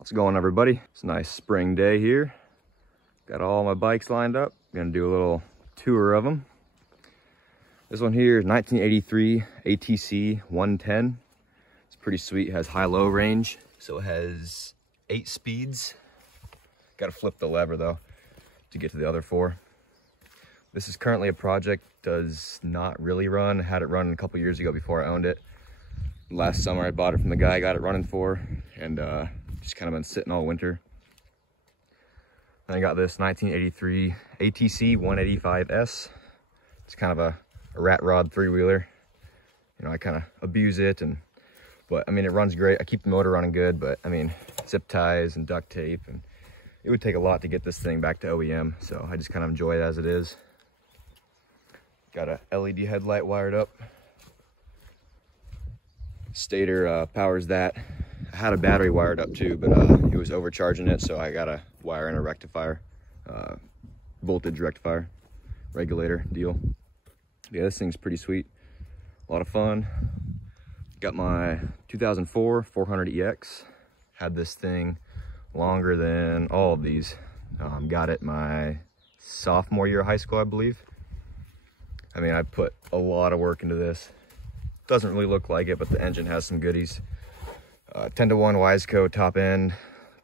How's it going, everybody? It's a nice spring day here. Got all my bikes lined up. Gonna do a little tour of them. This one here is 1983 ATC 110. It's pretty sweet. It has high-low range, so it has 8 speeds. Gotta flip the lever though to get to the other 4. This is currently a project, does not really run. I had it run a couple years ago before I owned it. Last summer I bought it from the guy I got it running for, and just kind of been sitting all winter. And I got this 1983 ATC 185S. It's kind of a rat rod 3-wheeler. You know, I kind of abuse it, but I mean, it runs great. I keep the motor running good, but I mean, zip ties and duct tape, and it would take a lot to get this thing back to OEM, so I just kind of enjoy it as it is. Got a LED headlight wired up. Stator powers that. I had a battery wired up too, but it was overcharging it, so I got to wire in a rectifier, voltage rectifier, regulator deal. Yeah, this thing's pretty sweet. A lot of fun. Got my 2004 400EX. Had this thing longer than all of these. Got it my sophomore year of high school, I believe. I mean, I put a lot of work into this. Doesn't really look like it, but the engine has some goodies. 10-to-1 Wiseco top end,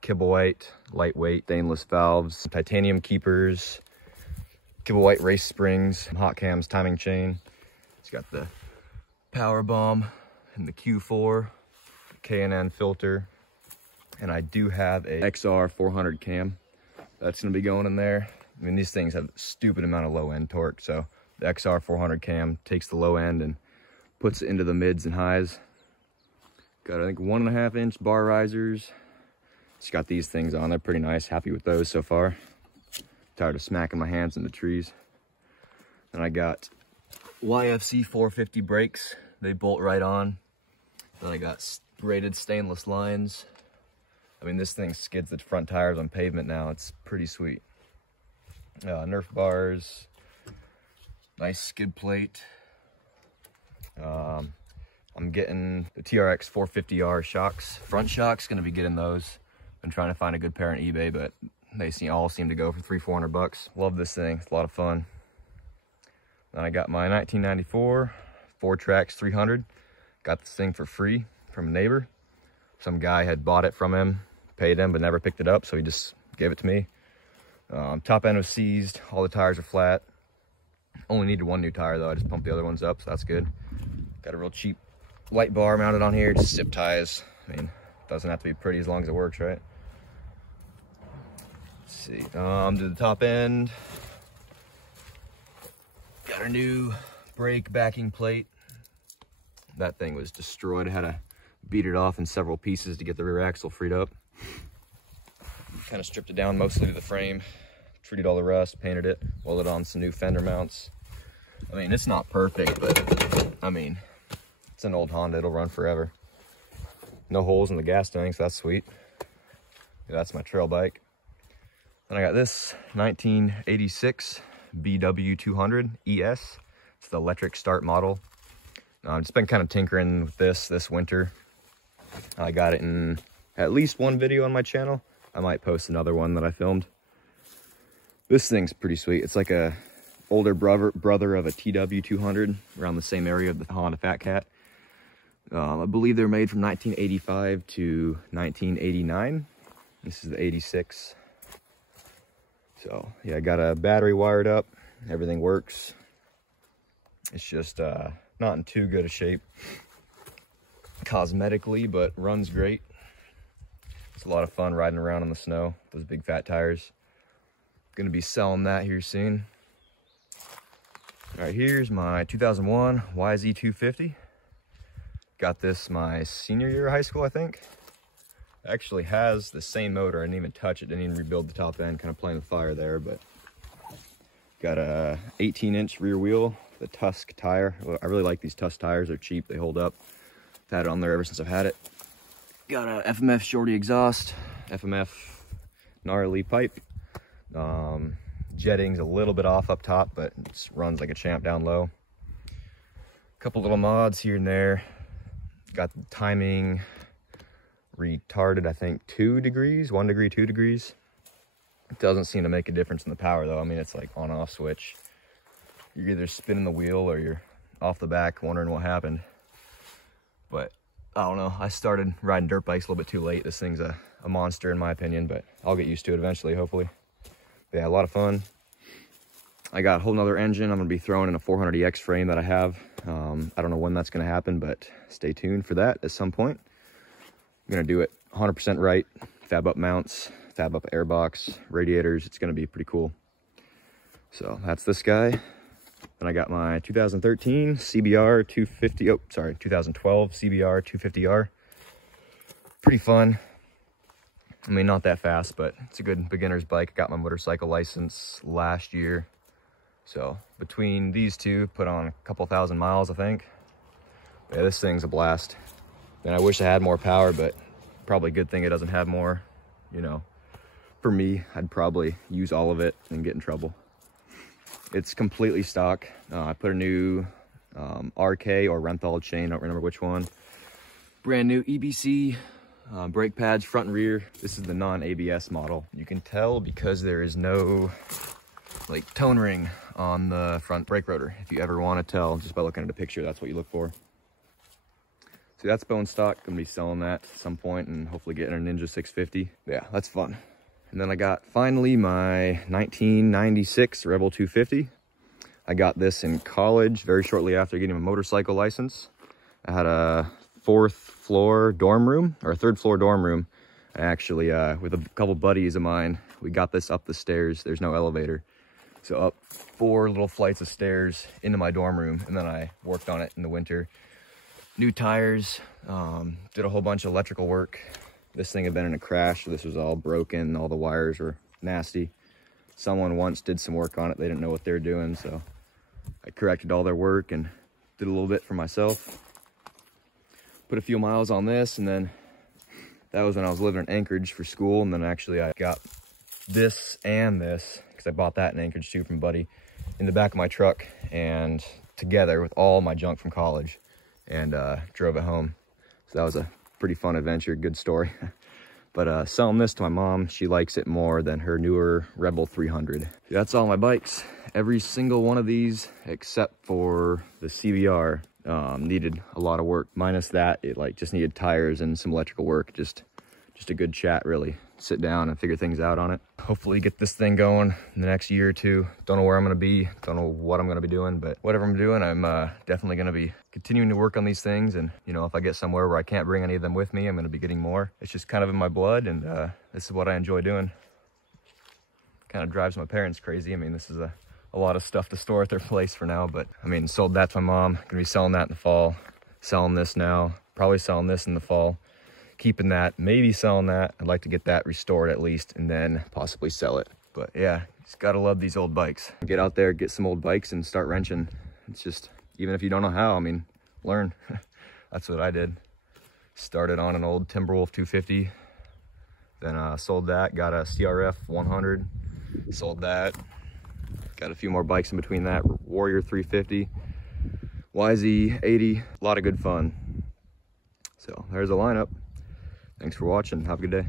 kibble white, lightweight, stainless valves, titanium keepers, kibble white race springs, hot cams, timing chain. It's got the power bomb and the Q4, K&N filter, and I do have a XR 400 cam. That's gonna be going in there. I mean, these things have a stupid amount of low end torque, so the XR 400 cam takes the low end and puts it into the mids and highs. Got, I think, 1.5-inch bar risers. Just got these things on. They're pretty nice. Happy with those so far. Tired of smacking my hands into trees. And I got YFC 450 brakes. They bolt right on. Then I got braided stainless lines. I mean, this thing skids the front tires on pavement now. It's pretty sweet. Nerf bars. Nice skid plate. I'm getting the TRX 450R shocks, front shocks. Gonna be getting those. Been trying to find a good pair on eBay, but they all seem to go for $300-400 bucks. Love this thing. It's a lot of fun. Then I got my 1994 4Trax 300. Got this thing for free from a neighbor. Some guy had bought it from him, paid him, but never picked it up, so he just gave it to me. Top end was seized. All the tires are flat. Only needed 1 new tire though. I just pumped the other ones up, so that's good. Got a real cheap light bar mounted on here, just zip ties. I mean, doesn't have to be pretty as long as it works, right? Let's see. To the top end. Got a new brake backing plate. That thing was destroyed. I had to beat it off in several pieces to get the rear axle freed up. Kind of stripped it down mostly to the frame. Treated all the rust, painted it, welded on some new fender mounts. I mean, it's not perfect, but I mean, it's an old Honda. It'll run forever. No holes in the gas tank, so that's sweet. Yeah, that's my trail bike. Then I got this 1986 BW200 ES. It's the electric start model. I've just been kind of tinkering with this winter. I got it in at least 1 video on my channel. I might post another one that I filmed. This thing's pretty sweet. It's like a older brother of a TW200, around the same area of the Honda Fat Cat. I believe they're made from 1985 to 1989. This is the 86. So yeah, I got a battery wired up. Everything works. It's just not in too good a shape cosmetically, but runs great. It's a lot of fun riding around in the snow, those big fat tires. Gonna be selling that here soon. All right, here's my 2001 YZ250. Got this my senior year of high school, I think. Actually has the same motor. I didn't even touch it, didn't even rebuild the top end, kind of playing with fire there, but got a 18-inch rear wheel, the Tusk tire. I really like these Tusk tires. They're cheap, they hold up. I've had it on there ever since I've had it. Got a FMF shorty exhaust, FMF gnarly pipe. Jetting's a little bit off up top, but it runs like a champ down low. A couple little mods here and there. Got the timing retarded, I think 2 degrees, 1 degree, 2 degrees. It doesn't seem to make a difference in the power though. I mean, it's like on off switch. You're either spinning the wheel or you're off the back wondering what happened. But I don't know, I started riding dirt bikes a little bit too late. This thing's a monster in my opinion, but I'll get used to it eventually, hopefully. But yeah, a lot of fun. I got a whole nother engine. I'm gonna be throwing in a 400EX frame that I have. I don't know when that's gonna happen, but stay tuned for that at some point. I'm gonna do it 100% right. Fab up mounts, fab up airbox, radiators. It's gonna be pretty cool. So that's this guy. Then I got my 2013 CBR 250, 2012 CBR 250R. Pretty fun. I mean, not that fast, but it's a good beginner's bike. I got my motorcycle license last year. So between these two, put on a couple thousand miles, I think. Yeah, this thing's a blast. And I wish I had more power, but probably a good thing it doesn't have more. You know, for me, I'd probably use all of it and get in trouble. It's completely stock. I put a new RK or Renthal chain, I don't remember which one. Brand new EBC brake pads, front and rear. This is the non-ABS model. You can tell because there is no like tone ring on the front brake rotor. If you ever want to tell just by looking at a picture, that's what you look for. So that's bone stock. Gonna be selling that at some point and hopefully getting a Ninja 650. Yeah, that's fun. And then I got finally my 1996 Rebel 250. I got this in college very shortly after getting my motorcycle license. I had a 4th floor dorm room, or a 3rd floor dorm room. I actually, with a couple buddies of mine, we got this up the stairs. There's no elevator. So up 4 little flights of stairs into my dorm room, and then I worked on it in the winter. New tires, did a whole bunch of electrical work. This thing had been in a crash, so this was all broken. All the wires were nasty. Someone once did some work on it. They didn't know what they were doing, so I corrected all their work and did a little bit for myself. Put a few miles on this, and then that was when I was living in Anchorage for school. And then actually I got this and this, because I bought that in Anchorage too from a buddy, in the back of my truck, and together with all my junk from college, and drove it home. So that was a pretty fun adventure, good story. But selling this to my mom, she likes it more than her newer Rebel 300. That's all my bikes. Every single one of these, except for the CBR, needed a lot of work. Minus that, it like just needed tires and some electrical work. Just a good chat, really. Sit down and figure things out on it. Hopefully get this thing going in the next year or two. Don't know where I'm gonna be, don't know what I'm gonna be doing, but whatever I'm doing, I'm definitely gonna be continuing to work on these things. And you know, if I get somewhere where I can't bring any of them with me, I'm gonna be getting more. It's just kind of in my blood, and this is what I enjoy doing. Kind of drives my parents crazy. I mean, this is a lot of stuff to store at their place for now, but I mean, sold that to my mom. Gonna be selling that in the fall. Selling this now, probably selling this in the fall. Keeping that, maybe selling that. I'd like to get that restored at least, and then possibly sell it. But yeah, just gotta love these old bikes. Get out there, get some old bikes and start wrenching. It's just, even if you don't know how, I mean, learn. That's what I did. Started on an old Timberwolf 250, then sold that, got a CRF 100, sold that. Got a few more bikes in between that, Warrior 350, YZ 80, a lot of good fun. So there's a lineup. Thanks for watching. Have a good day.